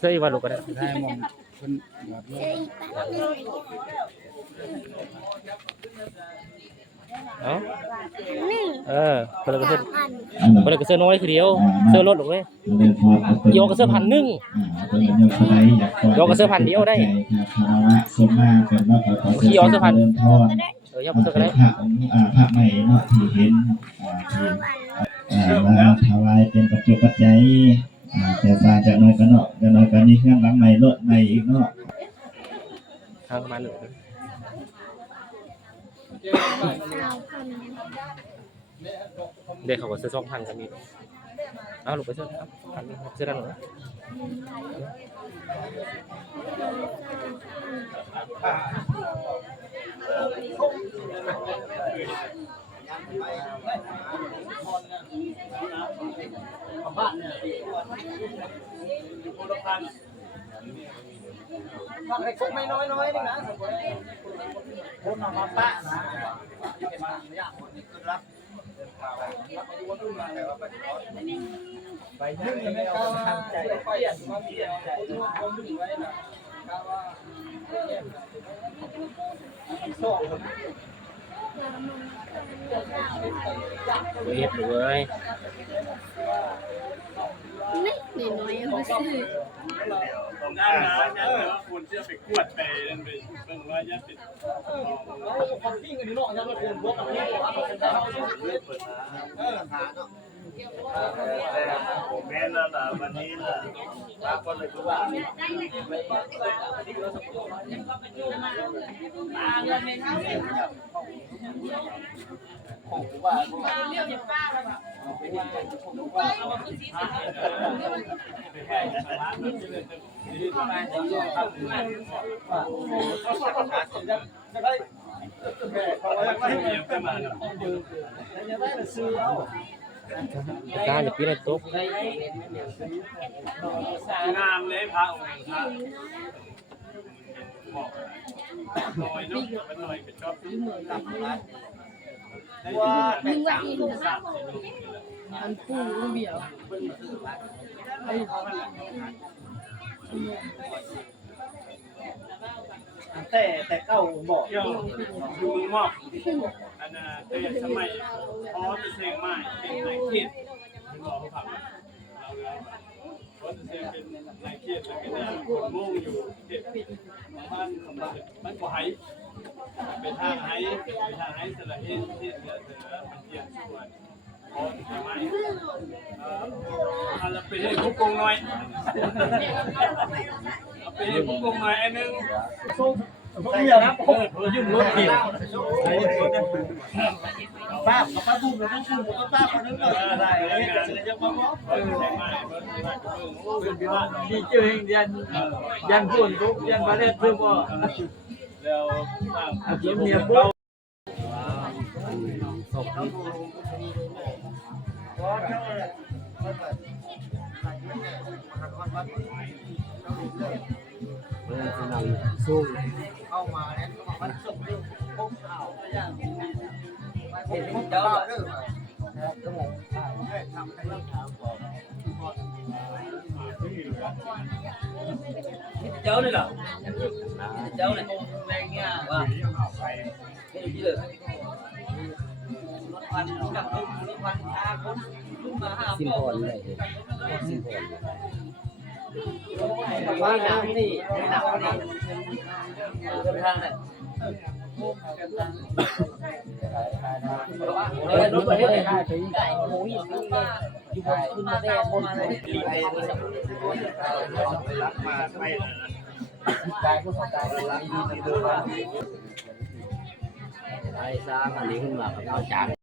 เสื้ออีวันลูกก็ได้ได้มองคนหยอดเลย เอ้าคนละก็เสื้อคนละก็เสื้อน้อยคือเดียวเสื้อลดลงเลยโยกก็เสื้อ1,000โยกก็เสื้อ1,000เดียวได้ขี้ยอเสื้อ1,000ยอเสื้อก็ได้พระใหม่เนาะที่เห็นมาถวายเป็นปัจจุปัจจัยแต่สร้างจากน้อยก็เนาะจากน้อยก็นี่เครื่องหลังใหม่รถใหม่อีกเนาะทางประมาณ1เด็กเขาก็ซื้อ2,000กันนี่เอาลูกไปซื้อครับซื้อด้านหลังทำให้คุกไม่น้อยๆนี่นะคนมาป้านะไปนึ่งไม่เอาทำใจไปอย่างมาเปลี่ยนใจคนดึงไว้นะว่าโซ่เรียบเลยนี่น้อยมาซื้อนั่นนะคุณเชื่อไปกวดไปนั่นไปเบิ่งว่าจะติดความจริงกันนี่เนาะยังไม่ควรพวกกันนี่ว่าเป็นได้แม่น่ะวันนี้น่ะบางคนเลยคือว่าการจะปีนตกงามเลยพระองค์พระบอกหน่อยเนาะเป็นหน่อยเป็นชอบว่ามึงว่าอีกอันปูเบี้ยวแต่เก้าบอกเกี่ยวดูมือมอบอันน่ะแต่สมัยพอจะเสงใหม่เป็นนายเขตบอกเขาฟังเราพอจะเสงเป็นนายเขตแล้วก็ได้คนมุ่งอยู่เขตบ้านกว่าไหเป็นทางไหสระเอ็นที่เหลือมันเทียนส่วนพอจะไม่เราไปให้คุกกงหน่อยไปให้คุกกงหน่อยอันนึงผมเรียกนะยืมรถเกี่ยวป้ากับป้าบุ้มแล้วต้องบุ้มกับป้าคนนึงก็ได้เลยจะมาบอกดีเจยันพูนทุกยันประเทศเพื่อว่าแล้วอาจจะมีพวกสู้เข้ามาแล้วมันส่งเรื่องพวกข่าวเห็นพวกเจ้าเรื่องทำให้เราถามบอกเจ้าเลยเหรอเจ้าเลยแรงเงี้ยว่าไม่รู้ที่เลยรถพันกับรถพันชาคนมาห้าสิบคนเลยว่าน้ำนี่น้ำนี่เดินทางเลยรถประเทศไทยไก่หมูอยู่ขึ้นเลยอยู่บนขึ้นมาได้บนเลยรักมาไม่กายผู้สกายดีดีดูว่าไอ้ซ่าอันนี้ขึ้นมาเอาจาน